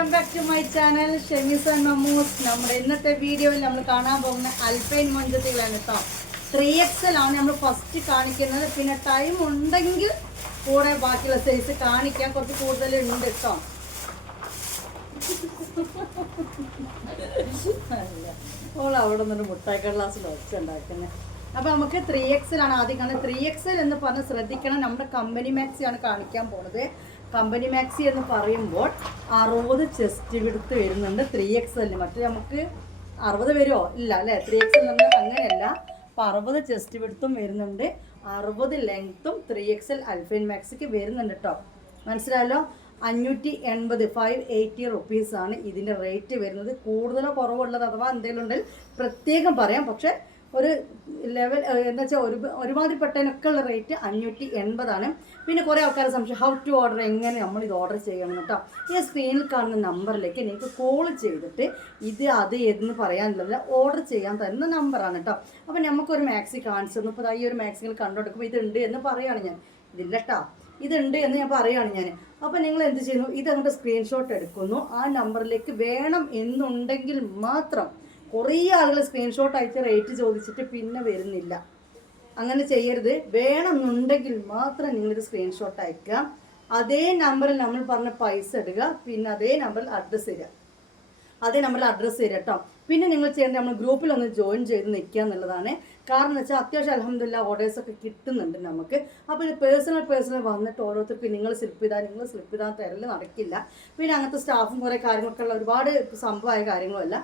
Welcome back to my channel Shemees and Mammoos. നമ്മുടെ ഇന്നത്തെ വീഡിയോയിൽ നമ്മൾ കാണാൻ പോകുന്ന അൽപൈൻ മൊഞ്ചത്തികളാണ് കേട്ടോ. 3XL ആണ് നമ്മൾ ഫസ്റ്റ് കാണിക്കുന്നത്. പിന്നെ ടൈം ഉണ്ടെങ്കിൽ കൂടെ ബാക്കിയുള്ള സൈസ് കാണിക്കാൻ കുറച്ച് കൂടുതലുണ്ട് കേട്ടോ. ഓൾ അവിടെ നിന്ന് മുട്ടായി കടലാസിൽ വെച്ചുണ്ടാക്കുന്നത്. അപ്പോൾ നമുക്ക് 3XL ആണ് ആദ്യം കാണുന്നത്. 3XL എന്ന് പറഞ്ഞ് ശ്രദ്ധിക്കണം, നമ്മുടെ കമ്പനി മാക്സി ആണ് കാണിക്കാൻ പോകുന്നത്. കമ്പനി മാക്സി എന്ന് പറയുമ്പോൾ 60 ചെസ്റ്റ് വിടുത്ത് വരുന്നുണ്ട് 3XL. മറ്റേ നമുക്ക് 60 വരുമോ? ഇല്ല അല്ലേ. 3XL നമ്മൾ അങ്ങനെയല്ല. അപ്പോൾ 60 ചെസ്റ്റ് വിടുത്തും വരുന്നുണ്ട്, 60 ലെങ്ത്തും 3XL അൽഫൈൻ മാക്സിക്ക് വരുന്നുണ്ട് കേട്ടോ. മനസ്സിലായല്ലോ. 580 580 റുപ്പീസാണ് ഇതിൻ്റെ റേറ്റ് വരുന്നത്. കൂടുതലോ കുറവുള്ളത് അഥവാ എന്തെങ്കിലും ഉണ്ടെങ്കിൽ പ്രത്യേകം പറയാം. പക്ഷേ ഒരു ലെവൽ എന്താ വെച്ചാൽ ഒരുമാതിരിപ്പെട്ടതിനൊക്കെ ഉള്ള റേറ്റ് 580 ആണ്. പിന്നെ കുറേ ആൾക്കാരെ സംശയം ഹൗ ടു ഓർഡർ, എങ്ങനെ നമ്മൾ ഇത് ഓർഡർ ചെയ്യണം കേട്ടോ. ഈ സ്ക്രീനിൽ കാണുന്ന നമ്പറിലേക്ക് നിങ്ങൾക്ക് കോൾ ചെയ്തിട്ട് ഇത് അത് എന്ന് പറയാനില്ല, ഓർഡർ ചെയ്യാൻ തരുന്ന നമ്പറാണ് കേട്ടോ. അപ്പോൾ നമുക്കൊരു മാക്സി കാണിച്ചു തന്നു. ഇപ്പോൾ ഈ ഒരു മാക്സികൾ കണ്ടുകൊടുക്കുമ്പോൾ ഇതുണ്ട് എന്ന് പറയുകയാണ് ഞാൻ. ഇതില്ല കേട്ടോ, ഇതുണ്ട് എന്ന് ഞാൻ പറയുകയാണ് ഞാൻ. അപ്പോൾ നിങ്ങൾ എന്ത് ചെയ്യുന്നു, ഇതങ്ങോട്ട് സ്ക്രീൻഷോട്ട് എടുക്കുന്നു. ആ നമ്പറിലേക്ക് വേണം എന്നുണ്ടെങ്കിൽ മാത്രം. കുറേ ആളുകൾ സ്ക്രീൻഷോട്ട് അയച്ച് റേറ്റ് ചോദിച്ചിട്ട് പിന്നെ വരുന്നില്ല. അങ്ങനെ ചെയ്യരുത്. വേണമെന്നുണ്ടെങ്കിൽ മാത്രം നിങ്ങളിത് സ്ക്രീൻഷോട്ട് അയക്കുക. അതേ നമ്പറിൽ നമ്മൾ പറഞ്ഞ പൈസ ഇടുക. പിന്നെ അതേ നമ്പറിൽ അഡ്രസ്സ് തരിക. അതേ നമ്പറിൽ അഡ്രസ്സ് തരിക കേട്ടോ. പിന്നെ നിങ്ങൾ ചെയ്യേണ്ടത് നമ്മൾ ഗ്രൂപ്പിലൊന്ന് ജോയിൻ ചെയ്ത് നിൽക്കുക എന്നുള്ളതാണ്. കാരണം എന്ന് വെച്ചാൽ അത്യാവശ്യം അൽഹംദുലില്ലാ ഓർഡേഴ്സൊക്കെ കിട്ടുന്നുണ്ട് നമുക്ക്. അപ്പോൾ ഇത് പേഴ്സണൽ വന്നിട്ട് ഓരോരുത്തർക്ക് നിങ്ങൾ സ്ലിപ്പ് ചെയ്താൽ തരൽ നടക്കില്ല. പിന്നെ അങ്ങനത്തെ സ്റ്റാഫും കുറേ കാര്യങ്ങളൊക്കെ ഉള്ള ഒരുപാട് സംഭവമായ കാര്യങ്ങളല്ല,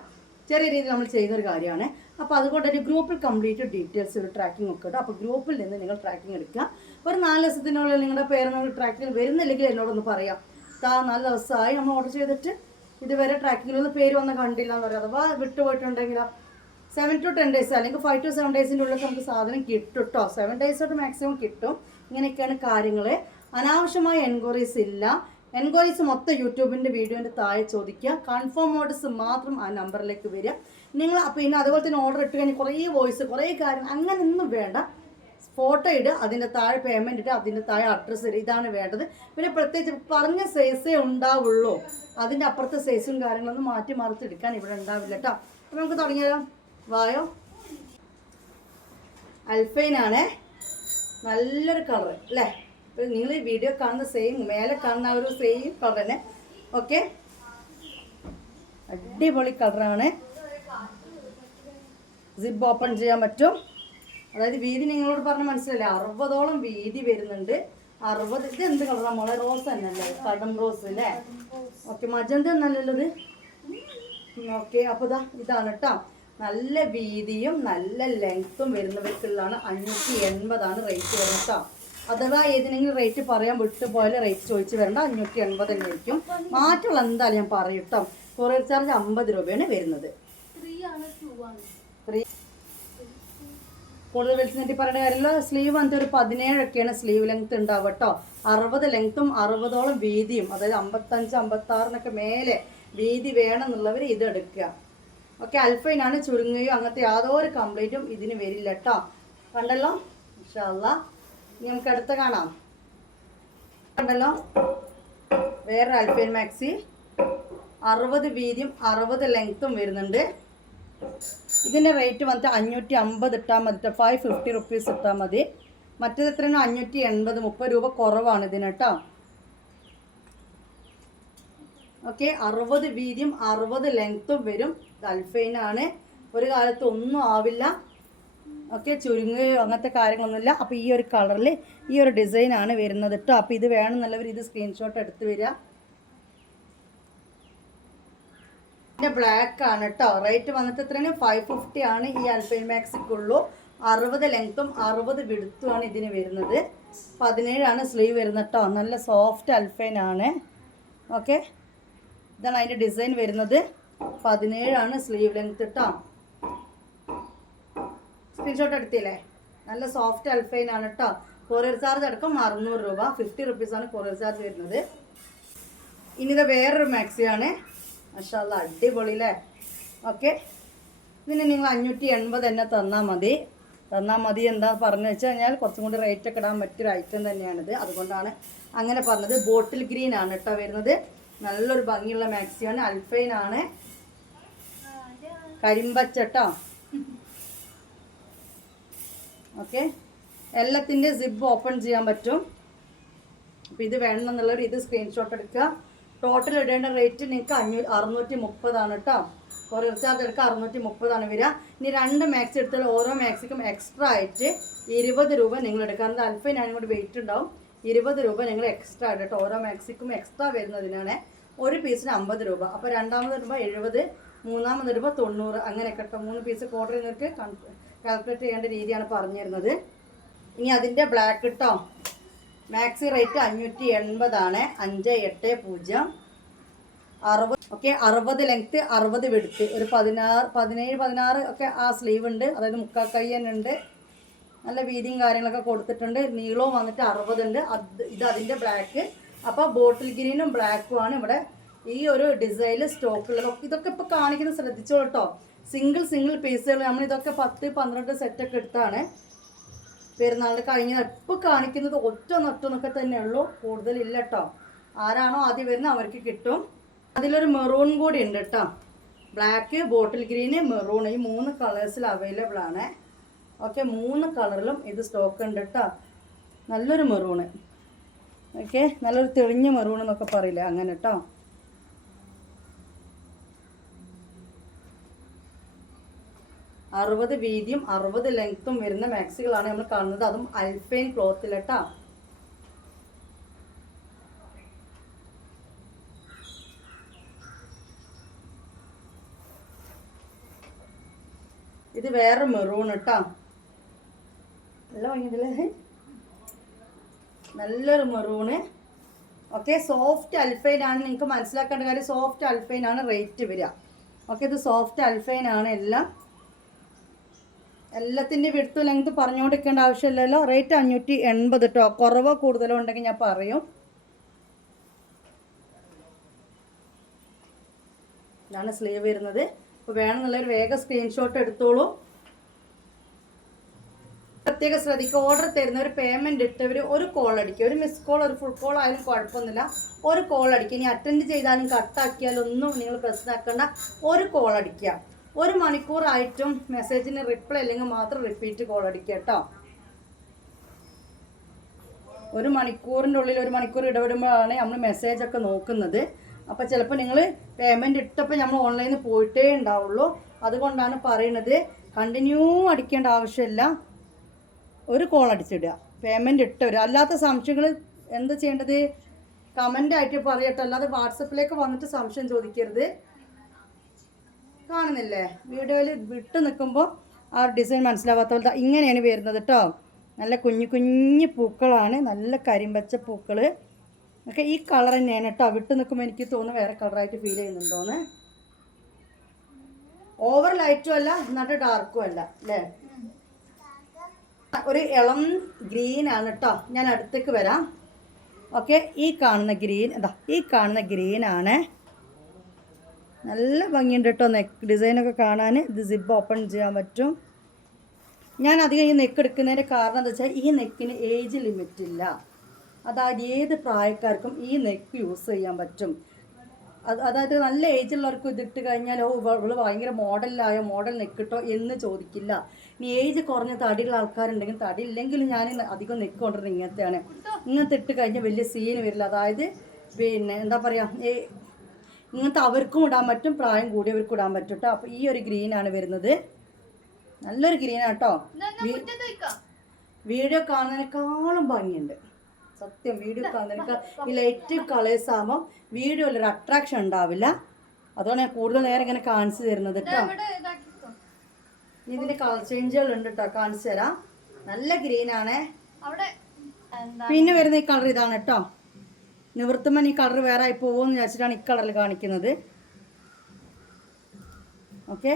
ചെറിയ രീതിയിൽ നമ്മൾ ചെയ്യുന്നൊരു കാര്യമാണ്. അപ്പോൾ അതുകൊണ്ട് തന്നെ ഗ്രൂപ്പിൽ കംപ്ലീറ്റ് ഡീറ്റെയിൽസ് ഒരു ട്രാക്കിംഗ് ഒക്കെ ഉണ്ട്. അപ്പോൾ ഗ്രൂപ്പിൽ നിന്ന് നിങ്ങൾ ട്രാക്കിംഗ് എടുക്കുക. ഒരു 4 ദിവസത്തിനുള്ളിൽ നിങ്ങളുടെ പേര് നമ്മൾ ട്രാക്കിംഗ് വരുന്നില്ലെങ്കിൽ എന്നോടൊന്ന് പറയാം. 4 ദിവസമായി നമ്മൾ ഓർഡർ ചെയ്തിട്ട് ഇതുവരെ ട്രാക്കിങ്ങിലൊന്നും പേര് വന്ന് കണ്ടില്ല എന്ന് പറയാം. അഥവാ വിട്ടുപോയിട്ടുണ്ടെങ്കിൽ 7 to 10 days അല്ലെങ്കിൽ 5 to 7 ഡേയ്സിൻ്റെ ഉള്ളിൽ നമുക്ക് സാധനം കിട്ടും കേട്ടോ. 7 days തൊട്ട് മാക്സിമം കിട്ടും. ഇങ്ങനെയൊക്കെയാണ് കാര്യങ്ങൾ. അനാവശ്യമായ എൻക്വയറീസ് ഇല്ല. എൻക്വയറീസ് മൊത്തം യൂട്യൂബിൻ്റെ വീഡിയോൻ്റെ താഴെ ചോദിക്കുക. കൺഫേം ഓർഡേഴ്സ് മാത്രം ആ നമ്പറിലേക്ക് വരിക. നിങ്ങൾ പിന്നെ അതുപോലെ തന്നെ ഓർഡർ ഇട്ട് കഴിഞ്ഞാൽ കുറേ വോയിസ് കുറേ കാര്യങ്ങൾ അങ്ങനെയൊന്നും വേണ്ട. ഫോട്ടോ ഇടുക, അതിൻ്റെ താഴെ പേയ്മെൻറ്റ് ഇടുക, അതിൻ്റെ താഴെ അഡ്രസ്സ് ഇടുക. ഇതാണ് വേണ്ടത്. പിന്നെ പ്രത്യേകിച്ച് പറഞ്ഞ സൈസേ ഉണ്ടാവുള്ളൂ. അതിൻ്റെ അപ്പുറത്തെ സൈസും കാര്യങ്ങളൊന്നും മാറ്റി മറിച്ചെടുക്കാൻ ഇവിടെ ഉണ്ടാവില്ല കേട്ടോ. അപ്പോൾ നമുക്ക് തുടങ്ങിയാലോ. വായോ. അൽഫൈനാണേ, നല്ലൊരു കളർ അല്ലേ. നിങ്ങൾ ഈ വീഡിയോ കാണുന്ന സെയിം, മേലെ കാണുന്ന ഒരു സെയിം കളർ തന്നെ. ഓക്കെ, അടിപൊളി കളറാണ്. സിബ് ഓപ്പൺ ചെയ്യാൻ പറ്റും. അതായത് വീതി നിങ്ങളോട് പറഞ്ഞ മനസ്സിലല്ലേ, 60ഓളം വീതി വരുന്നുണ്ട്. 60. ഇത് എന്ത് കളറാണ് മോളെ? റോസ് തന്നെയല്ലേ, കടം റോസ് അല്ലേ. ഓക്കെ, മജന്ത നല്ലത്. ഓക്കെ, അപ്പോൾ ഇതാണ് കേട്ടോ. നല്ല വീതിയും നല്ല ലെങ്ത്തും വരുന്നവർക്കുള്ളതാണ്. 580 റേറ്റ് വരുന്നത് കേട്ടോ. അഥവാ ഏതിനെങ്കിലും റേറ്റ് പറയാൻ വിട്ടുപോയാലും റേറ്റ് ചോദിച്ച് വരണ്ട, 580 തന്നെ ആയിരിക്കും. മാറ്റമുള്ള എന്തായാലും ഞാൻ പറയും കേട്ടോ. കൊറിയർ ചാർജ് 50 രൂപയാണ് വരുന്നത്. കൂടുതൽ വിളിച്ചിട്ട് പറയേണ്ട കാര്യമില്ല. സ്ലീവ് വന്നിട്ട് ഒരു 17 സ്ലീവ് ലെങ്ത് ഉണ്ടാവുക കേട്ടോ. 60 ലെങ്ത്തും 60ഓളം വീതിയും, അതായത് 55 56 മേലെ വീതി വേണമെന്നുള്ളവർ ഇത് എടുക്കുക. ഓക്കെ, അൽഫൈനാണ്. ചുരുങ്ങുകയോ അങ്ങനത്തെ യാതൊരു കംപ്ലൈൻറ്റും ഇതിന് വരില്ല കേട്ടോ. കണ്ടല്ലോ, ഇൻഷാ അല്ലാഹ്. നമുക്ക് അടുത്ത കാണാം. കണ്ടല്ലോ, വേറെ അൽഫൈൻ മാക്സി 60 വീതിയും 60 ലെങ്ത്തും വരുന്നുണ്ട്. ഇതിൻ്റെ റേറ്റ് വന്നിട്ട് 550 ഇട്ടാൽ മതി, 550 റുപ്പീസ് ഇട്ടാൽ മതി. മറ്റേത് എത്രയാണ്? 580, 30 രൂപ കുറവാണ് ഇതിന് കേട്ടോ. ഓക്കെ, 60 വീതിയും 60 ലെങ്ത്തും വരും. അൽഫൈനാണ്. ഒരു കാലത്ത് ഒന്നും ആവില്ല. ഓക്കെ, ചുരുങ്ങുകയോ അങ്ങനത്തെ കാര്യങ്ങളൊന്നുമില്ല. അപ്പോൾ ഈ ഒരു കളറിൽ ഈ ഒരു ഡിസൈനാണ് വരുന്നത് കേട്ടോ. അപ്പോൾ ഇത് വേണമെന്നുള്ളവർ ഇത് സ്ക്രീൻഷോട്ട് എടുത്ത് വരിക. പിന്നെ ബ്ലാക്ക് ആണ് കേട്ടോ. റേറ്റ് വന്നിട്ട് എത്രയാണ്? 550 ആണ് ഈ അൽഫൈൻ മാക്സിക്കുള്ളൂ. 60 ലെങ്ത്തും 60 വിടുത്തുമാണ് ഇതിന് വരുന്നത്. 17 സ്ലീവ് വരുന്നത് കേട്ടോ. നല്ല സോഫ്റ്റ് അൽഫൈൻ ആണ്. ഓക്കെ, ഇതാണ് അതിൻ്റെ ഡിസൈൻ വരുന്നത്. 17 സ്ലീവ് ലെങ്ത് കേട്ടോ. സ്ക്രീൻഷോട്ട് എടുത്തില്ലേ? നല്ല സോഫ്റ്റ് അൽഫൈൻ ആണ് കേട്ടോ. കൊറിയർ ചാർജ് അടക്കം 600 രൂപ, 50 റുപ്പീസാണ് കൊറിയർ ചാർജ് വരുന്നത്. ഇനി ഇത് വേറൊരു മാക്സിയാണ്. മാഷാ അല്ലാ, അടിപൊളി അല്ലേ. ഓക്കെ, ഇതിന് നിങ്ങൾ 580 തന്നെ തന്നാൽ മതി. എന്താ പറഞ്ഞു വെച്ച് കഴിഞ്ഞാൽ കുറച്ചും കൂടി റേറ്റ് ഒക്കെ ഇടാൻ പറ്റിയൊരു ഐറ്റം തന്നെയാണിത്. അതുകൊണ്ടാണ് അങ്ങനെ പറഞ്ഞത്. ബോട്ടിൽ ഗ്രീൻ ആണ് കേട്ടോ വരുന്നത്. നല്ലൊരു ഭംഗിയുള്ള മാക്സിയാണ്. അൽഫൈൻ ആണ്, കരിമ്പച്ചട്ടോ. ഓക്കെ, എല്ലാത്തിൻ്റെ സിബ് ഓപ്പൺ ചെയ്യാൻ പറ്റും. അപ്പോൾ ഇത് വേണമെന്നുള്ളവർ ഇത് സ്ക്രീൻഷോട്ട് എടുക്കുക. ടോട്ടൽ ഇടേണ്ട റേറ്റ് നിങ്ങൾക്ക് 630 കേട്ടോ. കൊറിയർ ചാർജ് എടുക്കുക 630 വരിക. ഇനി 2 മാക്സി എടുത്താൽ ഓരോ മാക്സിക്കും എക്സ്ട്രാ ആയിട്ട് 20 രൂപ നിങ്ങൾ എടുക്കുക. കാരണം അൽഫൈൻ അതിനും കൂടി വെയിറ്റ് ഉണ്ടാവും. 20 രൂപ നിങ്ങൾ എക്സ്ട്രാ ആയിട്ട് കേട്ടോ. ഓരോ മാക്സിക്കും എക്സ്ട്രാ വരുന്നതിനാണ്. ഒരു പീസിന് 50 രൂപ. അപ്പോൾ രണ്ടാമത് രൂപ 70, മൂന്നാമത് രൂപ 90, അങ്ങനെയൊക്കെ കേട്ടോ. 3 പീസ് ഓർഡർ ചെയ്യുന്നവർക്ക് കാൽക്കുലേറ്റ് ചെയ്യേണ്ട രീതിയാണ് പറഞ്ഞു തരുന്നത്. ഇനി അതിൻ്റെ ബ്ലാക്ക് കേട്ടോ, മാക്സി റേറ്റ് 580 ആണ്. 580 60. ഓക്കെ, 60 ലെങ്ത്ത് 60 വെടുത്ത്, ഒരു 17 ഒക്കെ ആ സ്ലീവ് ഉണ്ട്. അതായത് മുക്കാൽ കൈ തന്നെ ഉണ്ട്. നല്ല വീതിയും കാര്യങ്ങളൊക്കെ കൊടുത്തിട്ടുണ്ട്. നീളവും വന്നിട്ട് 60 ഉണ്ട്. ഇത് അതിൻ്റെ ബ്ലാക്ക്. അപ്പോൾ ബോട്ടിൽ ഗ്രീനും ബ്ലാക്കും ആണ് ഇവിടെ ഈ ഒരു ഡിസൈനിൽ സ്റ്റോക്കുള്ളത്. ഇതൊക്കെ ഇപ്പോൾ കാണിക്കുന്നത് ശ്രദ്ധിച്ചോളൂ കേട്ടോ. സിംഗിൾ പീസുകൾ. നമ്മളിതൊക്കെ 10-12 സെറ്റൊക്കെ എടുത്താണ് പെരുന്നാളിൻ്റെ കഴിഞ്ഞ. ഇപ്പോൾ കാണിക്കുന്നത് ഒറ്റൊന്നൊക്കെ തന്നെ ഉള്ളൂ, കൂടുതലില്ല കേട്ടോ. ആരാണോ ആദ്യം വരുന്നത് അവർക്ക് കിട്ടും. അതിലൊരു മെറൂൺ കൂടി ഉണ്ട് കേട്ടോ. ബ്ലാക്ക്, ബോട്ടിൽ ഗ്രീന്, മെറൂൺ, ഈ 3 കളേഴ്സിൽ അവൈലബിൾ ആണ്. ഓക്കെ, 3 കളറിലും ഇത് സ്റ്റോക്ക് ഉണ്ട് കേട്ടോ. നല്ലൊരു മെറൂണ്. ഓക്കെ, നല്ലൊരു തെളിഞ്ഞ മെറൂൺ എന്നൊക്കെ പറയില്ലേ, അങ്ങനെ കേട്ടോ. അറുപത് വീതിയും 60 ലെങ്ത്തും വരുന്ന മാക്സികളാണ് നമ്മൾ കാണുന്നത്. അതും അൽഫൈൻ ക്ലോത്തിൽ കേട്ടോ. ഇത് വേറെ മെറൂൺ കേട്ടോ. നല്ല ഭംഗിയില്ലേ, നല്ലൊരു മെറൂണ്. ഓക്കെ, സോഫ്റ്റ് അൽഫൈൻ ആണ്. നിങ്ങൾക്ക് മനസ്സിലാക്കേണ്ട കാര്യം സോഫ്റ്റ് അൽഫൈൻ ആണ് റേറ്റ് വരിക. ഓക്കെ, ഇത് സോഫ്റ്റ് അൽഫൈൻ ആണ്. എല്ലാത്തിൻ്റെ വിടുത്ത് ലെങ്ത് പറഞ്ഞുകൊണ്ടിരിക്കേണ്ട ആവശ്യമില്ലല്ലോ. റേറ്റ് 580 കേട്ടോ. കുറവോ കൂടുതലോ ഉണ്ടെങ്കിൽ ഞാൻ പറയും. ഇതാണ് സ്ലീവ് വരുന്നത്. അപ്പോൾ വേണമെന്നുള്ളൊരു വേഗം സ്ക്രീൻഷോട്ട് എടുത്തോളൂ. പ്രത്യേകം ശ്രദ്ധിക്കുക, ഓർഡർ തരുന്നവർ പേയ്മെൻറ്റ് ഇട്ടവർ ഒരു കോൾ അടിക്കുക. ഒരു മിസ് കോൾ, ഒരു ഫുൾ കോൾ ആയാലും കുഴപ്പമൊന്നുമില്ല. ഒരു കോൾ അടിക്കുക. ഇനി അറ്റൻഡ് ചെയ്താലും കട്ടാക്കിയാലൊന്നും നിങ്ങൾ പ്രശ്നമാക്കേണ്ട. ഒരു കോൾ അടിക്കുക. 1 മണിക്കൂറായിട്ടും മെസ്സേജിന് റിപ്ലൈ അല്ലെങ്കിൽ മാത്രം റിപ്പീറ്റ് കോൾ അടിക്കുക കേട്ടോ. 1 മണിക്കൂറിൻ്റെ ഉള്ളിൽ 1 മണിക്കൂർ ഇടപെടുമ്പോഴാണ് നമ്മൾ മെസ്സേജൊക്കെ നോക്കുന്നത്. അപ്പോൾ ചിലപ്പോൾ നിങ്ങൾ പേയ്മെൻറ്റ് ഇട്ടപ്പോൾ നമ്മൾ ഓൺലൈനിൽ പോയിട്ടേ ഉണ്ടാവുള്ളൂ. അതുകൊണ്ടാണ് പറയുന്നത്. കണ്ടിന്യൂ അടിക്കേണ്ട ആവശ്യമില്ല. ഒരു കോൾ അടിച്ചിടുക, പേയ്മെൻറ്റ് ഇട്ടവർ. അല്ലാത്ത സംശയങ്ങൾ എന്ത് ചെയ്യേണ്ടത്, കമൻ്റായിട്ട് പറയട്ടെ. അല്ലാതെ വാട്സപ്പിലേക്ക് വന്നിട്ട് സംശയം ചോദിക്കരുത്. കാണുന്നില്ലേ വീഡിയോയിൽ വിട്ട് നിൽക്കുമ്പോൾ ആ ഡിസൈൻ മനസ്സിലാവാത്ത പോലത്തെ ഇങ്ങനെയാണ് വരുന്നത് കേട്ടോ. നല്ല കുഞ്ഞു പൂക്കളാണ്, നല്ല കരിമ്പച്ച പൂക്കൾ. ഒക്കെ ഈ കളർ തന്നെയാണ് കേട്ടോ. വിട്ട് നിൽക്കുമ്പോൾ എനിക്ക് തോന്നുന്നു വേറെ കളറായിട്ട് ഫീൽ ചെയ്യുന്നുണ്ടോന്ന്. ഓവർ ലൈറ്റും അല്ല, എന്നിട്ട് ഡാർക്കും അല്ല അല്ലേ. ഒരു ഇളം ഗ്രീനാണ് കേട്ടോ. ഞാൻ അടുത്തേക്ക് വരാം. ഓക്കെ, ഈ കാണുന്ന ഗ്രീൻ, ഈ കാണുന്ന ഗ്രീനാണ്. നല്ല ഭംഗിയുണ്ട് കേട്ടോ. നെക്ക് ഡിസൈനൊക്കെ കാണാൻ. ഇത് സിബ് ഓപ്പൺ ചെയ്യാൻ പറ്റും. ഞാൻ അധികം ഈ നെക്ക് എടുക്കുന്നതിൻ്റെ കാരണം എന്താ വെച്ചാൽ ഈ നെക്കിന് ഏജ് ലിമിറ്റ് ഇല്ല. അതായത് ഏത് പ്രായക്കാർക്കും ഈ നെക്ക് യൂസ് ചെയ്യാൻ പറ്റും. അതായത് നല്ല ഏജുള്ളവർക്ക് ഇതിട്ട് കഴിഞ്ഞാൽ ഇവള് ഭയങ്കര മോഡൽ നെക്കിട്ടോ എന്ന് ചോദിക്കില്ല. ഇനി ഏജ് കുറഞ്ഞ തടിയുള്ള ആൾക്കാരുണ്ടെങ്കിൽ, തടി ഇല്ലെങ്കിലും ഞാൻ അധികം നെക്ക് കൊണ്ടുവരുന്നത് ഇങ്ങനത്തെയാണ്. ഇങ്ങനത്തെ ഇട്ട് കഴിഞ്ഞാൽ വലിയ സീന് വരില്ല. അതായത് പിന്നെ എന്താ പറയുക, ഇങ്ങനത്തെ അവർക്കും ഇടാൻ പറ്റും, പ്രായം കൂടിയവർക്കും ഇടാൻ പറ്റും കേട്ടോ. അപ്പോൾ ഈ ഒരു ഗ്രീനാണ് വരുന്നത്. നല്ലൊരു ഗ്രീനാണ് കേട്ടോ. വീഡിയോ കാണുന്നതിനേക്കാളും ഭംഗിയുണ്ട് സത്യം. വീഡിയോ കാണുന്നതിനേക്കാൾ ഈ ലൈറ്റ് കളേഴ്സ് ആകുമ്പോൾ വീഡിയോയിലൊരു അട്രാക്ഷൻ ഉണ്ടാവില്ല. അതുകൊണ്ട് ഞാൻ കൂടുതൽ നേരം ഇങ്ങനെ കാണിച്ചു തരുന്നത് കേട്ടോ. ഇതിൻ്റെ കളർ ചേഞ്ചുകളുണ്ട് കേട്ടോ, കാണിച്ചു തരാം. നല്ല ഗ്രീനാണ്. പിന്നെ വരുന്ന ഈ കളർ ഇതാണ് കേട്ടോ. നിവർത്തുമ്പോൾ ഈ കളർ വേറെ ആയി പോകുമെന്ന് വിചാരിച്ചിട്ടാണ് ഈ കളറിൽ കാണിക്കുന്നത്. ഓക്കെ,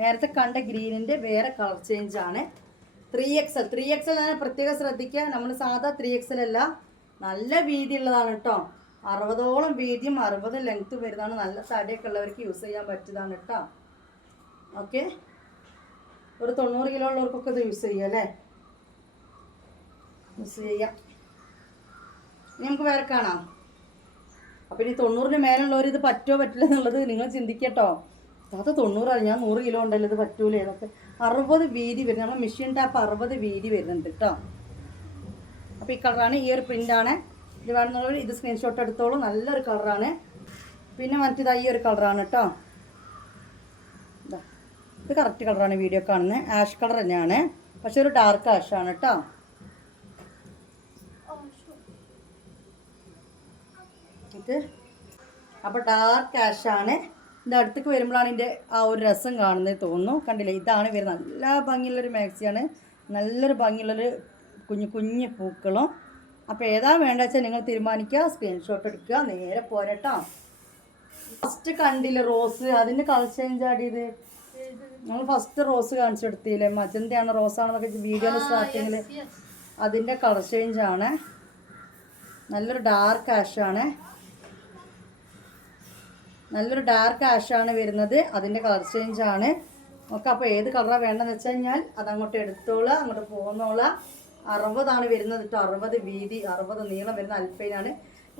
നേരത്തെ കണ്ട ഗ്രീനിൻ്റെ വേറെ കളർ ചേഞ്ചാണ്. 3XL ആണ്. പ്രത്യേകം ശ്രദ്ധിക്കുക, നമ്മൾ സാധാ 3XL അല്ല, നല്ല വീതിയുള്ളതാണ് കേട്ടോ. 60ഓളം വീതിയും 60 ലെങ്ത്തും വരുന്നതാണ്. നല്ല തടിയൊക്കെ ഉള്ളവർക്ക് യൂസ് ചെയ്യാൻ പറ്റിയതാണ് കേട്ടോ. ഓക്കെ, ഒരു 90 കിലോ ഉള്ളവർക്കൊക്കെ ഇത് യൂസ് ചെയ്യാം അല്ലേ. യൂസ് ചെയ്യാം. ഇനി നമുക്ക് വേറെ കാണാം. അപ്പോൾ ഇനി 90-ന് മേലുള്ളവർ ഇത് പറ്റുമോ പറ്റില്ല എന്നുള്ളത് നിങ്ങൾ ചിന്തിക്കട്ടോ. അത് 90 ഞാൻ 100 കിലോ ഉണ്ടല്ലോ, ഇത് പറ്റൂലേ എന്നൊക്കെ. 60 വീതി വരുന്നത്, നമ്മൾ മെഷീൻ ടാപ്പ് 60 വീതി വരുന്നുണ്ട് കേട്ടോ. അപ്പോൾ ഈ കളറാണ്, ഈ ഒരു പ്രിൻ്റാണ്. ഇത് വേണമെന്നുള്ളവർ ഇത് സ്ക്രീൻഷോട്ട് എടുത്തോളൂ. നല്ലൊരു കളറാണ്. പിന്നെ മറ്റേതാ ഈ ഒരു കളറാണ് കേട്ടോ. ഇത് കറക്റ്റ് കളറാണ് വീഡിയോ കാണുന്നത്. ആഷ് കളർ തന്നെയാണ്, പക്ഷെ ഒരു ഡാർക്ക് ആഷാണ് കേട്ടോ. ഇത് അപ്പോൾ ഡാർക്ക് ആഷാണ്. ഇത് അടുത്തേക്ക് വരുമ്പോഴാണ് ഇതിൻ്റെ ആ ഒരു രസം കാണുന്നത് തോന്നുന്നു. കണ്ടില്ലേ, ഇതാണ് വരുന്നത്. നല്ല ഭംഗിയുള്ളൊരു മാക്സിയാണ്, നല്ലൊരു ഭംഗിയുള്ളൊരു കുഞ്ഞു കുഞ്ഞു പൂക്കളും. അപ്പോൾ ഏതാ വേണ്ട വെച്ചാൽ നിങ്ങൾ തീരുമാനിക്കുക, സ്ക്രീൻഷോട്ട് എടുക്കുക, നേരെ പോരട്ടോ. ഫസ്റ്റ് കണ്ടില്ലേ റോസ്, അതിൻ്റെ കളർ ചേഞ്ച് ആടിയത് നമ്മൾ ഫസ്റ്റ് റോസ് കാണിച്ചെടുത്തില്ലേ, മജന്തയാണ് റോസാണെന്നൊക്കെ വീഡിയോയുടെ സ്റ്റാർട്ടിങ്ങിൽ. അതിൻ്റെ കളർ ചേഞ്ചാണ്, നല്ലൊരു ഡാർക്ക് ആഷാണ്, നല്ലൊരു ഡാർക്ക് ആഷാണ് വരുന്നത്. അതിൻ്റെ കളർ ചേഞ്ചാണ് ഓക്കെ. അപ്പോൾ ഏത് കളറാണ് വേണ്ടതെന്ന് വെച്ച് കഴിഞ്ഞാൽ അതങ്ങോട്ട് എടുത്തോളാം, അങ്ങോട്ട് പോന്നോളാം. 60 വരുന്നത് കേട്ടോ, 60 വീതി 60 നീളം വരുന്ന അൽഫൈനാണ്.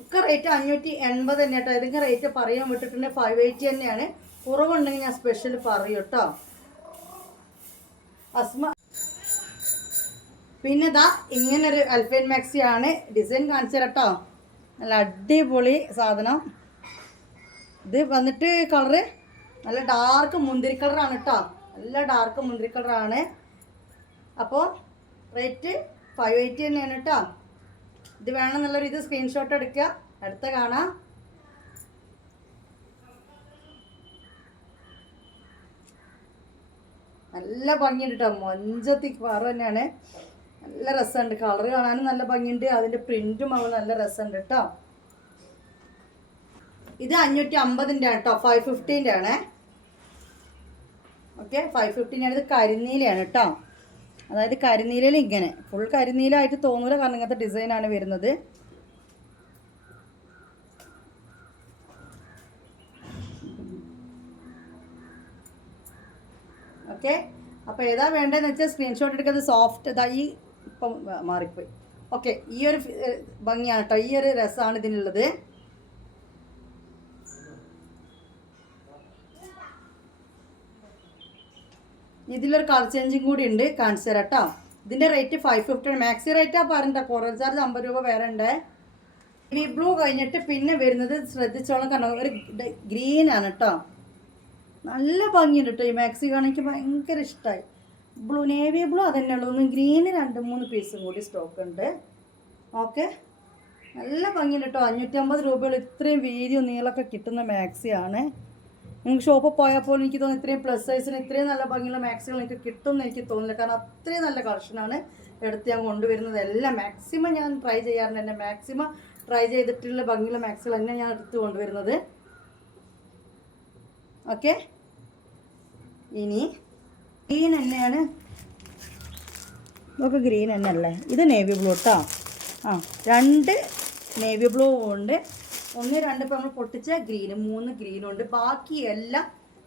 ഒക്കെ റേറ്റ് 580 തന്നെ കേട്ടോ. ഏതെങ്കിലും റേറ്റ് പറയാൻ വിട്ടിട്ടുണ്ടെങ്കിൽ 580 തന്നെയാണ്. കുറവുണ്ടെങ്കിൽ ഞാൻ സ്പെഷ്യൽ പറയും കേട്ടോ. അസ്മ പിന്നെ ഇതാ ഇങ്ങനൊരു അൽഫൈൻ മാക്സിയാണ്. ഡിസൈൻ കാണിച്ചു കേട്ടോ, നല്ല അടിപൊളി സാധനം. ഇത് വന്നിട്ട് കളറ് നല്ല ഡാർക്ക് മുന്തിരി കളറാണ് കേട്ടോ, നല്ല ഡാർക്ക് മുന്തിരി കളറാണ്. അപ്പോൾ റേറ്റ് 580 തന്നെയാണ് കേട്ടോ. ഇത് വേണമെന്നുള്ളൊരു ഇത് സ്ക്രീൻഷോട്ട് എടുക്കുക, അടുത്ത കാണാം. നല്ല ഭംഗിയുണ്ട് കേട്ടോ, മൊഞ്ചത്തി കളർ തന്നെയാണ്, നല്ല രസമുണ്ട്. കളർ കാണാനും നല്ല ഭംഗിയുണ്ട്, അതിൻ്റെ പ്രിൻറ്റും അവ നല്ല രസമുണ്ട് കേട്ടോ. ഇത് 550 കേട്ടോ, 550 ആണ് ഓക്കെ. 550 ആണ്. ഇത് കരിനീലയാണ് കേട്ടോ, അതായത് കരിനീലയിൽ ഇങ്ങനെ ഫുൾ കരിനീലായിട്ട് തോന്നൂല, കാരണം ഇങ്ങനത്തെ ഡിസൈനാണ് വരുന്നത്. ഓക്കെ. അപ്പോൾ ഏതാ വേണ്ടതെന്ന് വെച്ചാൽ സ്ക്രീൻഷോട്ട് എടുക്കുന്നത്. സോഫ്റ്റ് ഇതായി ഇപ്പം മാറിപ്പോയി. ഓക്കെ, ഈ ഒരു ഭംഗിയാണ് കേട്ടോ, ഈ ഒരു രസമാണ് ഇതിനുള്ളത്. ഇതിലൊരു കളർ ചേഞ്ചും കൂടി ഉണ്ട്, കാണിച്ചു തരാം കേട്ടോ. ഇതിൻ്റെ റേറ്റ് 550 ആണ്. മാക്സി റേറ്റാണ് പറഞ്ഞ, കൊറിയർ ചാർജ് 50 രൂപ വേറെ ഉണ്ട്. ഈ ബ്ലൂ കഴിഞ്ഞിട്ട് പിന്നെ വരുന്നത് ശ്രദ്ധിച്ചോളം കണ്ടോ, ഒരു ഗ്രീനാണ് കേട്ടോ. നല്ല ഭംഗിയുണ്ട് കേട്ടോ ഈ മാക്സി കാണാൻ, എനിക്ക് ഭയങ്കര ഇഷ്ടമായി. ബ്ലൂ, നേവി ബ്ലൂ അതന്നെ ഉള്ളൂ. ഒന്ന് ഗ്രീന് 2-3 പീസും കൂടി സ്റ്റോക്ക് ഉണ്ട് ഓക്കെ. നല്ല ഭംഗിയുണ്ട് കേട്ടോ. 550 രൂപയുള്ള ഇത്രയും വീതിയും നീളമൊക്കെ കിട്ടുന്ന മാക്സിയാണ്. നിങ്ങൾക്ക് ഷോപ്പിൽ പോയപ്പോൾ എനിക്ക് തോന്നുന്നു ഇത്രയും പ്ലസ് സൈസിന് ഇത്രയും നല്ല ഭംഗിയുള്ള മാക്സികൾ എനിക്ക് കിട്ടുമെന്ന് എനിക്ക് തോന്നുന്നില്ല, കാരണം അത്രയും നല്ല കളക്ഷനാണ് എടുത്ത് ഞാൻ കൊണ്ടുവരുന്നത്. എല്ലാം മാക്സിമം ഞാൻ ട്രൈ ചെയ്യാറുണ്ട്, എൻ്റെ മാക്സിമം ട്രൈ ചെയ്തിട്ടുള്ള ഭംഗിയുള്ള മാക്സികൾ തന്നെ ഞാൻ എടുത്ത് കൊണ്ടുവരുന്നത് ഓക്കെ. ഇനി ഗ്രീൻ തന്നെയാണ്, ഇതൊക്കെ ഗ്രീൻ തന്നെ അല്ലേ. ഇത് നേവി ബ്ലൂ കേട്ടോ. 2 നേവി ബ്ലൂ ഉണ്ട്, 1 2 ഇപ്പോൾ നമ്മൾ പൊട്ടിച്ച ഗ്രീന്, 3 ഗ്രീനുണ്ട്. ബാക്കി എല്ലാം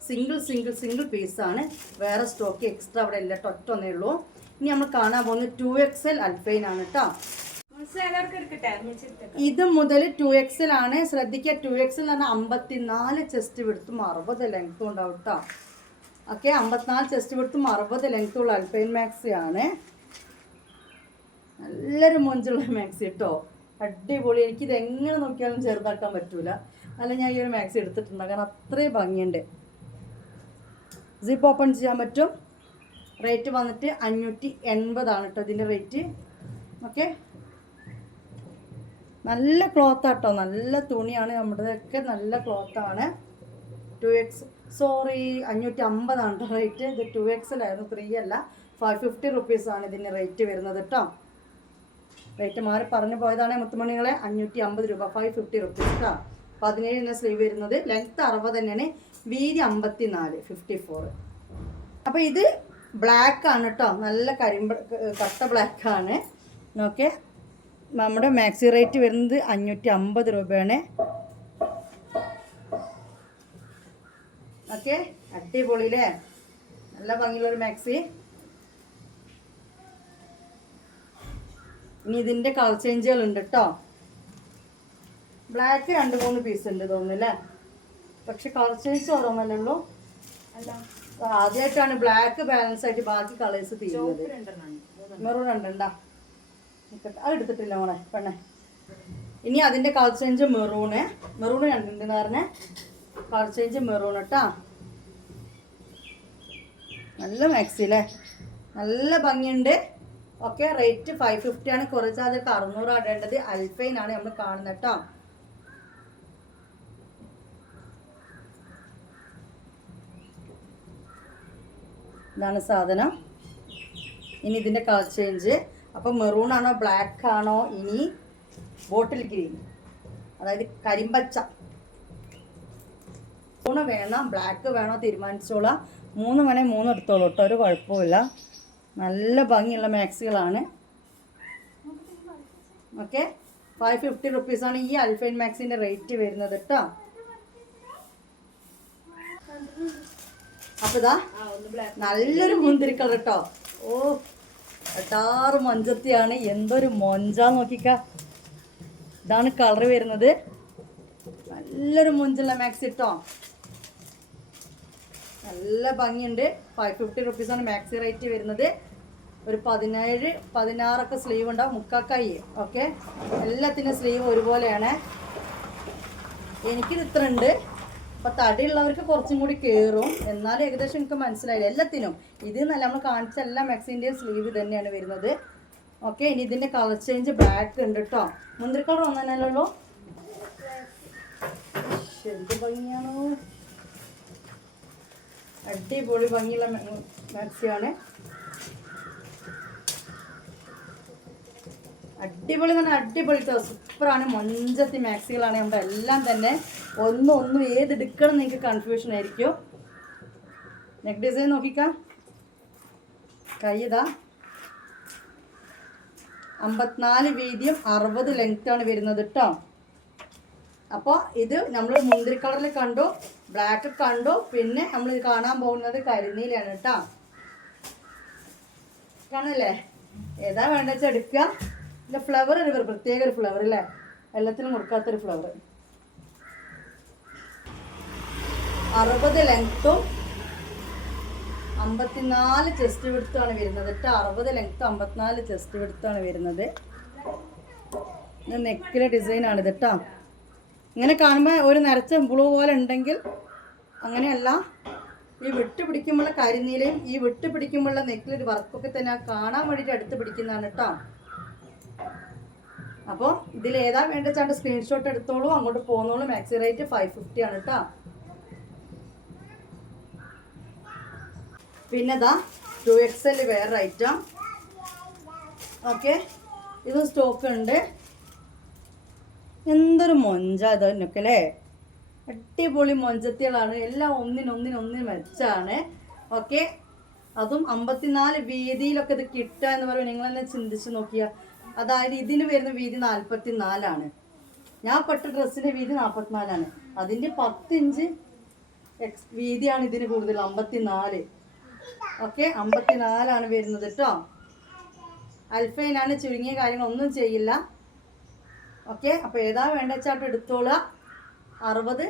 സിംഗിൾ പീസാണ്, വേറെ സ്റ്റോക്ക് എക്സ്ട്രാ അവിടെ ഇല്ല, ഒറ്റൊന്നേ ഉള്ളൂ. ഇനി നമ്മൾ കാണാൻ പോകുന്നത് 2XL അൽഫൈൻ ആണ് കേട്ടോ. ഇത് മുതൽ 2XL ആണ്. ശ്രദ്ധിക്കുക, 2XL എന്ന് പറഞ്ഞാൽ 54 ചെസ്റ്റ് വിടുത്തും 60 ലെങ്ത്തും ഉണ്ടാവും കേട്ടോ ഓക്കെ. 54 ചെസ്റ്റ് വിടുത്തും 60 ലെങ്ത്തുള്ള അൽഫൈൻ മാക്സി ആണ്. നല്ലൊരു മൊഞ്ചുള്ള മാക്സി കേട്ടോ, അടിപൊളി. എനിക്കിത് എങ്ങനെ നോക്കിയാലും ചെറുതാക്കാൻ പറ്റൂല, അല്ല ഞാൻ ഈ ഒരു മാക്സി എടുത്തിട്ടുണ്ട്, കാരണം അത്രയും ഭംഗിയുണ്ട്. സിപ്പ് ഓപ്പൺ ചെയ്യാൻ പറ്റും. റേറ്റ് വന്നിട്ട് 580 ആണ് കേട്ടോ ഇതിൻ്റെ റേറ്റ് ഓക്കെ. നല്ല ക്ലോത്താട്ടോ, നല്ല തുണിയാണ്, നമ്മുടെയൊക്കെ നല്ല ക്ലോത്താണ്. 550 ആണ് റേറ്റ്. ഇത് 2XL ആയിരുന്നു, 3 അല്ല. 550 റുപ്പീസാണ് ഇതിൻ്റെ റേറ്റ് വരുന്നത് കേട്ടോ. റേറ്റ് മാറി പറഞ്ഞു പോയതാണ് മുത്തുമണികളെ. 550 രൂപ, 550 റുപ്പീസ് കേട്ടോ. 17 സ്ലീവ് വരുന്നത്, ലെങ്ത്ത് 60 തന്നെയാണ്, വീതി 54, 54. അപ്പോൾ ഇത് ബ്ലാക്ക് ആണ് കേട്ടോ, നല്ല കട്ട ബ്ലാക്കാണ് ഓക്കെ. നമ്മുടെ മാക്സി റേറ്റ് വരുന്നത് 550 രൂപയാണ് ഓക്കെ. അടിപൊളിയില്ലേ, നല്ല ഭംഗിയുള്ളൊരു മാക്സി. ഇനി ഇതിൻ്റെ കളർ ചേഞ്ചുകൾ ഉണ്ട് കേട്ടോ. ബ്ലാക്ക് 2-3 പീസ് ഉണ്ട് തോന്നുന്നല്ലേ, പക്ഷെ കളർ ചേഞ്ച് ഓരോന്നല്ലേ ഉള്ളൂ. ആദ്യമായിട്ടാണ് ബ്ലാക്ക് ബാലൻസ് ആയിട്ട് ബാക്കി കളേഴ്സ് തീരുന്നത്. മെറൂൺ ഉണ്ടണ്ടാ, അത് എടുത്തിട്ടില്ല മോളെ പെണ്ണെ. ഇനി അതിൻ്റെ കളർ ചേഞ്ച് മെറൂണ് 2 പറഞ്ഞേ, കളർ ചേഞ്ച് മെറൂൺ കേട്ടാ. നല്ല മാക്സി അല്ലേ, നല്ല ഭംഗിയുണ്ട്. ഓക്കെ, റേറ്റ് 550 ആണ്. കുറച്ച് അതൊക്കെ 600 ഇടേണ്ടത്. അൽഫൈൻ ആണ് നമ്മൾ കാണുന്നത് കേട്ടോ. ഇതാണ് സാധനം. ഇനി ഇതിൻ്റെ കളർ ചേഞ്ച് അപ്പോൾ മെറൂൺ ആണോ ബ്ലാക്ക് ആണോ, ഇനി ബോട്ടിൽ ഗ്രീൻ, അതായത് കരിമ്പച്ച. മെറൂൺ വേണം ബ്ലാക്ക് വേണോ തീരുമാനിച്ചോളാം. 3 വേണേൽ 3 എടുത്തോളൂ കേട്ടോ, ഒരു കുഴപ്പമില്ല. നല്ല ഭംഗിയുള്ള മാക്സികളാണ്. ഓക്കെ, 550 റുപ്പീസാണ് ഈ അൽഫൈൻ മാക്സിൻ്റെ റേറ്റ് വരുന്നത് കേട്ടോ. അപ്പോൾ ഇതാ നല്ലൊരു മുന്തിരി കളർ കേട്ടോ. ഓ, എട്ടാറ് മൊഞ്ചത്തിയാണ്, എന്തൊരു മൊഞ്ചാ നോക്കിക്ക. ഇതാണ് കളർ വരുന്നത്. നല്ലൊരു മൊഞ്ചുള്ള മാക്സി കേട്ടോ, നല്ല ഭംഗിയുണ്ട്. 550 റുപ്പീസാണ് മാക്സി റേറ്റ് വരുന്നത്. ഒരു 17-16 സ്ലീവ് ഉണ്ടാവും, മുക്കാക്കായി. ഓക്കെ, എല്ലാത്തിനും സ്ലീവ് ഒരുപോലെയാണ്. എനിക്കിത് ഇത്ര ഉണ്ട്. അപ്പോൾ തടിയുള്ളവർക്ക് കുറച്ചും കൂടി കയറും, എന്നാലും ഏകദേശം എനിക്ക് മനസ്സിലായില്ല. എല്ലാത്തിനും ഇത് നല്ല നമ്മൾ കാണിച്ച എല്ലാ മാക്സിൻ്റെയും സ്ലീവ് തന്നെയാണ് വരുന്നത്. ഓക്കെ, ഇനി ഇതിൻ്റെ കളർ ചേഞ്ച് ബ്ലാക്ക് ഉണ്ട് കേട്ടോ. മുന്തിരി കളർ ഒന്നല്ലോ, എന്ത് ഭംഗിയാണോ, അടിപൊളി ഭംഗിയുള്ള മാക്സിയാണ്. അടിപൊളി എന്ന് പറഞ്ഞാൽ അടിപൊളി കേട്ടോ, സൂപ്പറാണ്. മൊഞ്ചത്തി മാക്സികളാണ് നമ്മുടെ എല്ലാം തന്നെ. ഒന്നും ഏതെടുക്കണം എന്ന് എനിക്ക് കൺഫ്യൂഷൻ ആയിരിക്കും. നെക്ക് ഡിസൈൻ നോക്കിക്കാം, കൈ ഇതാ 54 വീതിയും 60 ലെങ്ത്താണ് വരുന്നത് കേട്ടോ. അപ്പോൾ ഇത് നമ്മൾ മുന്തിരി കളറിൽ കണ്ടു, ബ്ലാക്ക് കണ്ടു, പിന്നെ നമ്മൾ ഇത് കാണാൻ പോകുന്നത് കരിനീലാണ് കേട്ടോ. കാണല്ലേ, ഏതാ വേണ്ട വെച്ചാൽ എടുക്കുക. ഇല്ല, ഫ്ലവർ ഒരു പ്രത്യേക ഒരു ഫ്ലവർ അല്ലേ, എല്ലാത്തിനും കൊടുക്കാത്തൊരു ഫ്ലവർ. 60 ലെങ്ത്തും 54 ചെസ്റ്റ് വിടുത്താണ് വരുന്നത് കേട്ടോ. 60 ലെങ്ത്തും 54 ചെസ്റ്റ് വിടുത്താണ് വരുന്നത്. ഇത് നെക്കിലെ ഡിസൈനാണിത് കേട്ടോ. ഇങ്ങനെ കാണുമ്പോൾ ഒരു നരച്ച ബ്ലൂ പോലെ ഉണ്ടെങ്കിൽ അങ്ങനെയല്ല. ഈ വിട്ട് പിടിക്കുമ്പോഴുള്ള കരിനീലയും ഈ വിട്ട് പിടിക്കുമ്പോഴുള്ള നെക്കിലൊരു വർക്കൊക്കെ തന്നെ കാണാൻ വേണ്ടിയിട്ട് അടുത്ത് പിടിക്കുന്നതാണ് കേട്ടോ. അപ്പോൾ ഇതിൽ ഏതാ വേണ്ട വെച്ചാൽ സ്ക്രീൻഷോട്ട് എടുത്തോളൂ, അങ്ങോട്ട് പോകുന്നോളൂ. മാക്സി റേറ്റ് 550 ആണ് കേട്ടോ. പിന്നെ ഇതാ 2XL വേറെ ഐറ്റം. ഓക്കെ, ഇത് സ്റ്റോക്ക് ഉണ്ട്. എന്തൊരു മൊഞ്ച ഇതൊക്കെ അല്ലേ, അടിപൊളി മൊഞ്ചത്തികളാണ്. എല്ലാം ഒന്നിനൊന്നിനൊന്നിന് മെച്ചാണ്. ഓക്കെ, അതും 54 വീതിയിലൊക്കെ ഇത് കിട്ടുക എന്ന് പറയുമ്പോൾ നിങ്ങൾ തന്നെ ചിന്തിച്ച് നോക്കിയാൽ. അതായത് ഇതിന് വരുന്ന വീതി 44ആണ്. ഞാൻ പെട്ട ഡ്രസ്സിൻ്റെ വീതി 44ആണ്. അതിൻ്റെ 10 ഇഞ്ച് വീതിയാണ് ഇതിന് കൂടുതൽ, 54. ഓക്കെ, 54ആണ് വരുന്നത് കേട്ടോ. അൽഫൈനാണ്, ചുരുങ്ങിയ കാര്യങ്ങളൊന്നും ചെയ്യില്ല. ഓക്കെ, അപ്പോൾ ഏതാ വേണ്ട വെച്ചാട്ട് എടുത്തോളുക. 60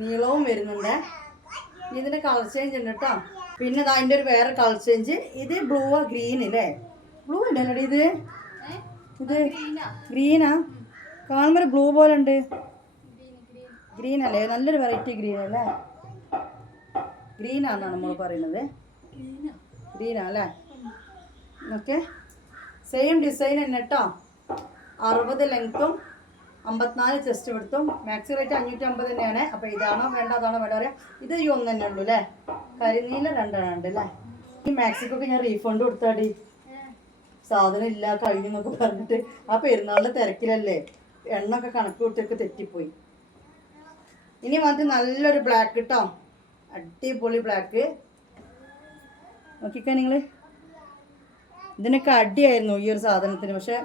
നീളവും വരുന്നുണ്ട്. ഇതിൻ്റെ കളർ ചേഞ്ച് ഉണ്ട് കേട്ടോ. പിന്നെ അതിൻ്റെ ഒരു വേറെ കളർ ചേഞ്ച്. ഇത് ബ്ലൂ ഗ്രീൻ അല്ലേ, ബ്ലൂ അല്ലേ ഇത് ഗ്രീനാ, കാണുമ്പോൾ ബ്ലൂ പോലെ ഉണ്ട്. ഗ്രീൻ അല്ലേ, നല്ലൊരു വെറൈറ്റി ഗ്രീൻ അല്ലേ, ഗ്രീനാണെന്നാണ് നമ്മൾ പറയുന്നത്. ഗ്രീനാ അല്ലേ. ഓക്കെ, സെയിം ഡിസൈൻ തന്നെ കേട്ടോ. 60 ലെങ്ത്തും 54 ചെസ്റ്റ് എടുത്തും. മാക്സി റേറ്റ് 550 തന്നെയാണ്. അപ്പോൾ ഇതാണോ വേണ്ട അതാണോ വേണ്ട പറയാം. ഇത് ഈ ഒന്ന് തന്നെ ഉള്ളൂ അല്ലേ, കരിനീല 2 ഉണ്ട് അല്ലേ. ഈ മാക്സിക്കൊക്കെ ഞാൻ റീഫണ്ട് കൊടുത്താടി, സാധനം ഇല്ല കഴിഞ്ഞെന്നൊക്കെ പറഞ്ഞിട്ട്. ആ പെരുന്നാളിൻ്റെ തിരക്കിലല്ലേ, എണ്ണൊക്കെ കണക്ക് കൂട്ടിയൊക്കെ തെറ്റിപ്പോയി. ഇനി വന്നിട്ട് നല്ലൊരു ബ്ലാക്ക് കേട്ടോ, അടിപൊളി ബ്ലാക്ക്. നോക്കിക്കാൻ നിങ്ങൾ, ഇതിനൊക്കെ അടിയായിരുന്നു ഈ ഒരു സാധനത്തിന്, പക്ഷെ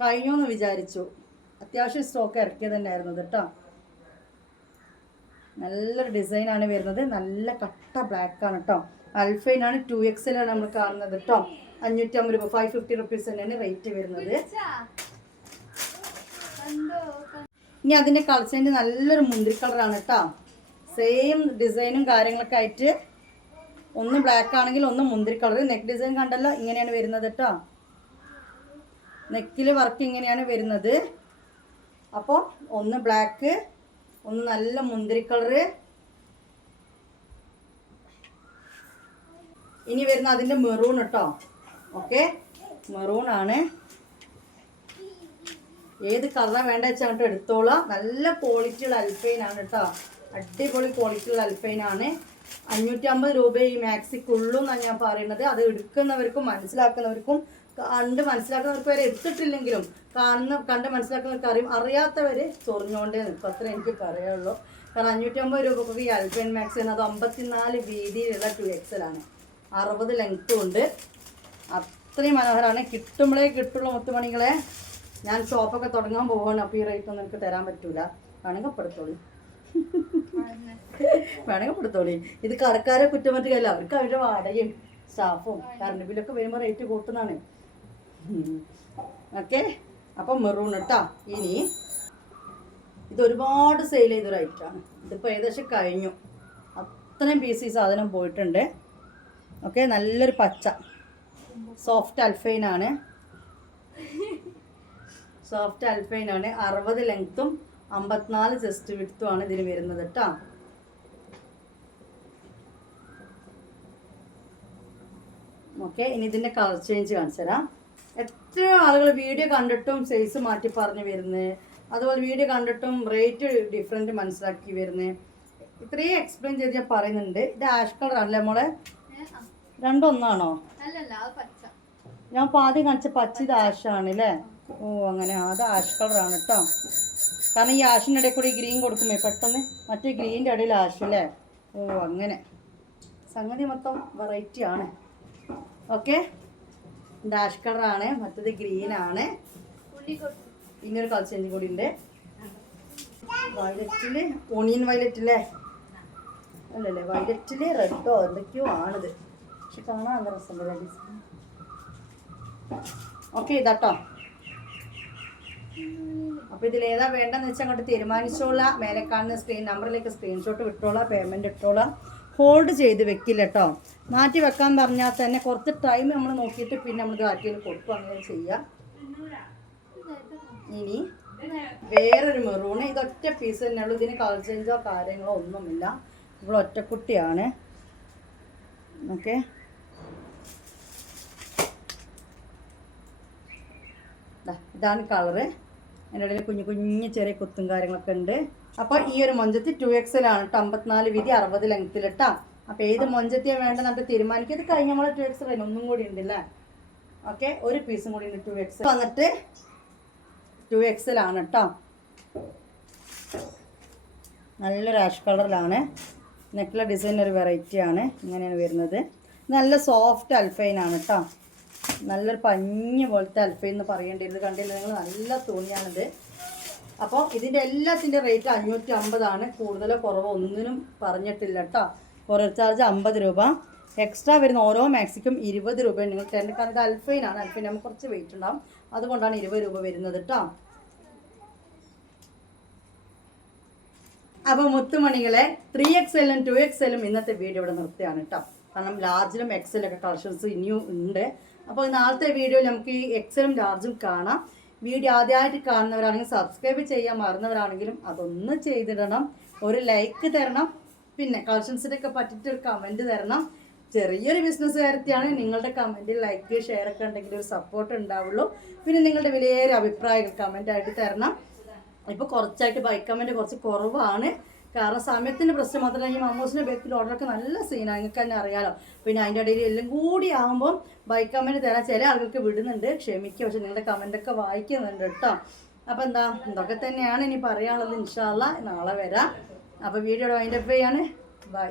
കഴിഞ്ഞു എന്ന് വിചാരിച്ചു. അത്യാവശ്യം സ്റ്റോക്ക് ഇറക്കിയത് തന്നെയായിരുന്നു കേട്ടോ. നല്ലൊരു ഡിസൈനാണ് വരുന്നത്, നല്ല കട്ട ബ്ലാക്കാണ് കേട്ടോ. അൽഫൈനാണ്, 2XL ആണ് നമ്മൾ കാണുന്നത് കേട്ടോ. 550 രൂപ, 550 റുപ്പീസ് തന്നെയാണ് റേറ്റ് വരുന്നത്. ഇനി അതിൻ്റെ കളച്ചതിൻ്റെ നല്ലൊരു മുന്തിരി കളറാണ് കേട്ടോ. സെയിം ഡിസൈനും കാര്യങ്ങളൊക്കെ ആയിട്ട്, ഒന്ന് ബ്ലാക്ക് ആണെങ്കിൽ ഒന്ന് മുന്തിരി കളർ. നെക്ക് ഡിസൈൻ കണ്ടല്ലോ, ഇങ്ങനെയാണ് വരുന്നത് കേട്ടോ. നെക്കിൽ വർക്ക് ഇങ്ങനെയാണ് വരുന്നത്. അപ്പോൾ ഒന്ന് ബ്ലാക്ക്, ഒന്ന് നല്ല മുന്തിരി കളറ്. ഇനി വരുന്ന അതിൻ്റെ മെറൂൺ കേട്ടോ. ഓക്കെ, മെറൂൺ ആണ്. ഏത് കളറാണ് വേണ്ട വെച്ചാൽ അങ്ങോട്ട് എടുത്തോളാം. നല്ല ക്വാളിറ്റിയുള്ള അൽഫൈനാണ് കേട്ടോ. അടിപൊളി ക്വാളിറ്റിയുള്ള അൽഫൈനാണ്. 550 രൂപ ഈ മാക്സിക്കുള്ളൂ എന്നാണ് ഞാൻ പറയുന്നത്. അത് എടുക്കുന്നവർക്കും മനസ്സിലാക്കുന്നവർക്കും കണ്ട് മനസ്സിലാക്കുന്നവർക്ക് വരെ എടുത്തിട്ടില്ലെങ്കിലും കണ്ട് മനസ്സിലാക്കുന്നവർക്ക് അറിയും. അറിയാത്തവർ ചൊറിഞ്ഞുകൊണ്ടേ നിൽക്കും. അത്ര എനിക്ക് പറയുള്ളൂ. കാരണം 550 രൂപക്ക് ഈ അൽഫൈൻ മാക്സി അത് 54 വീതിയിലുള്ള 2XL ആണ്. 60 ലെങ്ത്തും ഉണ്ട്. അത്രയും മനോഹരമാണ്. കിട്ടുമ്പോഴേ കിട്ടുള്ളൂ മുത്തുമണികളെ. ഞാൻ ഷോപ്പൊക്കെ തുടങ്ങാൻ പോവുകയാണ്. അപ്പോൾ ഈ റേറ്റ് ഒന്നും എനിക്ക് തരാൻ പറ്റൂല. വേണമെങ്കിൽ പെടുത്തോളി, വേണമെങ്കിൽ പെടുത്തോളി. ഇത് കടക്കാരെ കുറ്റം പറ്റുകയല്ല, അവർക്ക് അവരുടെ വാടകയും സ്റ്റാഫും കറണ്ട് ബില്ലൊക്കെ വരുമ്പോൾ റേറ്റ് കൂട്ടുന്നതാണ്. ഓക്കെ, അപ്പം മെറൂൺ കേട്ടോ. ഇനി ഇത് ഒരുപാട് സെയിൽ ചെയ്തൊരു ഐറ്റമാണ്. ഇതിപ്പോൾ ഏകദേശം കഴിഞ്ഞു. അത്രയും പീസ് ഈ സാധനം പോയിട്ടുണ്ട്. ഓക്കെ, നല്ലൊരു പച്ച സോഫ്റ്റ് അൽഫൈനാണ്. സോഫ്റ്റ് അൽഫൈനാണ്. 60 ലെങ്ത്തും 54 ചെസ്റ്റ് വിഡ്ത്തുമാണ് ഇതിന് വരുന്നത് കേട്ടോ. ഓക്കെ, ഇനി ഇതിൻ്റെ കളർ ചേഞ്ച് കാണിച്ചു തരാം. എത്രയോ ആളുകൾ വീഡിയോ കണ്ടിട്ടും സൈസ് മാറ്റി പറഞ്ഞ് വരുന്നത്, അതുപോലെ വീഡിയോ കണ്ടിട്ടും റേറ്റ് ഡിഫറൻറ്റ് മനസ്സിലാക്കി വരുന്നത്. ഇത്രയും എക്സ്പ്ലെയിൻ ചെയ്ത് ഞാൻ പറയുന്നുണ്ട്. ഇത് ആഷ് കളർ ആണല്ലേ മോളെ? രണ്ടൊന്നാണോ? ഞാൻ ഇപ്പോൾ ആദ്യം കാണിച്ച പച്ച ഇത് ആഷാണ് അല്ലേ? ഓ അങ്ങനെ, അത് ആഷ് കളറാണ് കേട്ടോ. കാരണം ഈ ആഷിൻ്റെ ഇടയിൽ കൂടി ഗ്രീൻ കൊടുക്കുമേ പെട്ടെന്ന്, മറ്റേ ഗ്രീൻ്റെ ഇടയിൽ ആഷ് അല്ലേ? ഓ അങ്ങനെ, സംഗതി മൊത്തം വെറൈറ്റി ആണ്. ഓക്കെ, ഇത് ആഷ് കളറാണ്, മറ്റത് ഗ്രീനാണ്. പിന്നൊരു കളർ ചേഞ്ച് കൂടി ഉണ്ട്. വയലറ്റിൽ ഓണിയൻ വയലറ്റ് അല്ലേ? അല്ലല്ലേ, വയലറ്റിൽ റെഡോ എന്തൊക്കെയോ ആണിത്. പക്ഷെ കാണാൻ നല്ല രസമുള്ള ഡിസൈൻ. ഓക്കെ, ഇതാട്ടോ. അപ്പോൾ ഇതിലേതാ വേണ്ടെന്ന് വെച്ചാൽ അങ്ങോട്ട് തീരുമാനിച്ചോളാം. മേലെ കാണുന്ന സ്ക്രീൻ നമ്പറിലേക്ക് സ്ക്രീൻഷോട്ട് വിട്ടോളാം, പേയ്മെൻറ്റ് ഇട്ടോളാം. ഹോൾഡ് ചെയ്ത് വെക്കില്ല കേട്ടോ. മാറ്റി വെക്കാൻ പറഞ്ഞാൽ തന്നെ കുറച്ച് ടൈം നമ്മൾ നോക്കിയിട്ട് പിന്നെ നമ്മൾ ആറ്റിയിൽ കൊടുക്കും. അങ്ങനെ ചെയ്യാം. ഇനി വേറൊരു മെറൂണ്. ഇതൊറ്റ പീസ് തന്നെ ഉള്ളൂ. ഇതിന് കളർ ചേഞ്ചോ കാര്യങ്ങളോ ഒന്നുമില്ല. ഇപ്പോൾ ഒറ്റക്കുട്ടിയാണ്. ഓക്കെ, ഇതാണ് കളറ്. അതിൻ്റെ ഇടയിൽ കുഞ്ഞു കുഞ്ഞു ചെറിയ കുത്തും കാര്യങ്ങളൊക്കെ ഉണ്ട്. അപ്പോൾ ഈ ഒരു മൊഞ്ചത്തി 2XL ആണ് കേട്ടോ. 54 വീതി 60 ലെങ്ത്തിൽ കേട്ടോ. അപ്പോൾ ഏത് മൊഞ്ചത്തിയാണ് വേണ്ടത് നമുക്ക് തീരുമാനിക്കുക. ഇത് കഴിഞ്ഞ നമ്മളെ 2XL ആണ്, ഒന്നും കൂടി ഉണ്ടല്ലേ? ഓക്കെ, ഒരു പീസും കൂടി ഉണ്ട് 2XL വന്നിട്ട് 2XL ആണ് കേട്ടോ. നല്ലൊരു ആഷ് കളറിലാണ്. നെക്കിലെ ഡിസൈൻ ഒരു വെറൈറ്റിയാണ്. ഇങ്ങനെയാണ് വരുന്നത്. നല്ല സോഫ്റ്റ് അൽഫൈനാണ് കേട്ടോ. നല്ലൊരു പഞ്ഞ് പോലത്തെ അൽഫൈൻ എന്ന് പറയേണ്ടിയിരുന്നത്. കണ്ടില്ല നിങ്ങൾ? നല്ല തുണിയാണിത്. അപ്പോൾ ഇതിൻ്റെ എല്ലാത്തിൻ്റെ റേറ്റ് 550 ആണ്. കൂടുതലോ കുറവോ ഒന്നിനും പറഞ്ഞിട്ടില്ല കേട്ടോ. കൊറിയർ ചാർജ് 50 രൂപ. എക്സ്ട്രാ വരുന്ന ഓരോ മാക്സിക്കും 20 രൂപ നിങ്ങൾ തരേണ്ടത്. കാരണം ഇത് അൽഫൈനാണ്. അൽഫൈൻ നമുക്ക് കുറച്ച് വെയിറ്റ് ഉണ്ടാവും, അതുകൊണ്ടാണ് 20 രൂപ വരുന്നത് കേട്ടോ. അപ്പോൾ മുത്തുമണികളെ 3XL 2XL ഇന്നത്തെ വീഡിയോ ഇവിടെ നിർത്തുകയാണ് കേട്ടോ. കാരണം ലാർജിലും എക്സലൊക്കെ കളക്ഷൻസ് ഇനിയും ഉണ്ട്. അപ്പോൾ നാളത്തെ വീഡിയോയിൽ നമുക്ക് ഈ എക്സലും ലാർജും കാണാം. വീഡിയോ ആദ്യമായിട്ട് കാണുന്നവരാണെങ്കിൽ സബ്സ്ക്രൈബ് ചെയ്യാൻ മറന്നവരാണെങ്കിലും അതൊന്ന് ചെയ്തിടണം. ഒരു ലൈക്ക് തരണം. പിന്നെ കളക്ഷൻസിനൊക്കെ പറ്റിയിട്ട് ഒരു കമൻറ്റ് തരണം. ചെറിയൊരു ബിസിനസ്സുകാരത്തിയാണ്. നിങ്ങളുടെ കമൻറ്റിൽ ലൈക്ക് ഷെയർ ഒക്കെ ഉണ്ടെങ്കിൽ ഒരു സപ്പോർട്ട് ഉണ്ടാവുള്ളൂ. പിന്നെ നിങ്ങളുടെ വലിയൊരു അഭിപ്രായങ്ങൾ കമൻറ്റായിട്ട് തരണം. ഇപ്പോൾ കുറച്ചായിട്ട് ബൈക്ക് കമൻറ്റ് കുറച്ച് കുറവാണ്. കാരണം സമയത്തിൻ്റെ പ്രശ്നം മാത്രമല്ല, ഈ മമ്മൂസിൻ്റെ ബേക്കിൽ ഓർഡറൊക്കെ നല്ല സീനാണ്, നിങ്ങൾക്ക് തന്നെ അറിയാലോ. പിന്നെ അതിൻ്റെ ഇടയിൽ എല്ലാം കൂടി ആകുമ്പം ബൈക്ക് കമൻറ്റ് തരാൻ ചില ആളുകൾക്ക് വിടുന്നുണ്ട്, ക്ഷമിക്കുക. പക്ഷെ നിങ്ങളുടെ കമൻറ്റൊക്കെ വായിക്കുന്നുണ്ട് കേട്ടോ. അപ്പോൾ എന്താ, ഇതൊക്കെ തന്നെയാണ് ഇനി പറയാനുള്ളത്. ഇൻഷാ അല്ലാഹ് നാളെ വരാം. അപ്പോൾ വീഡിയോ വൈൻഡപ്പ് ചെയ്യാണ്. ബൈ.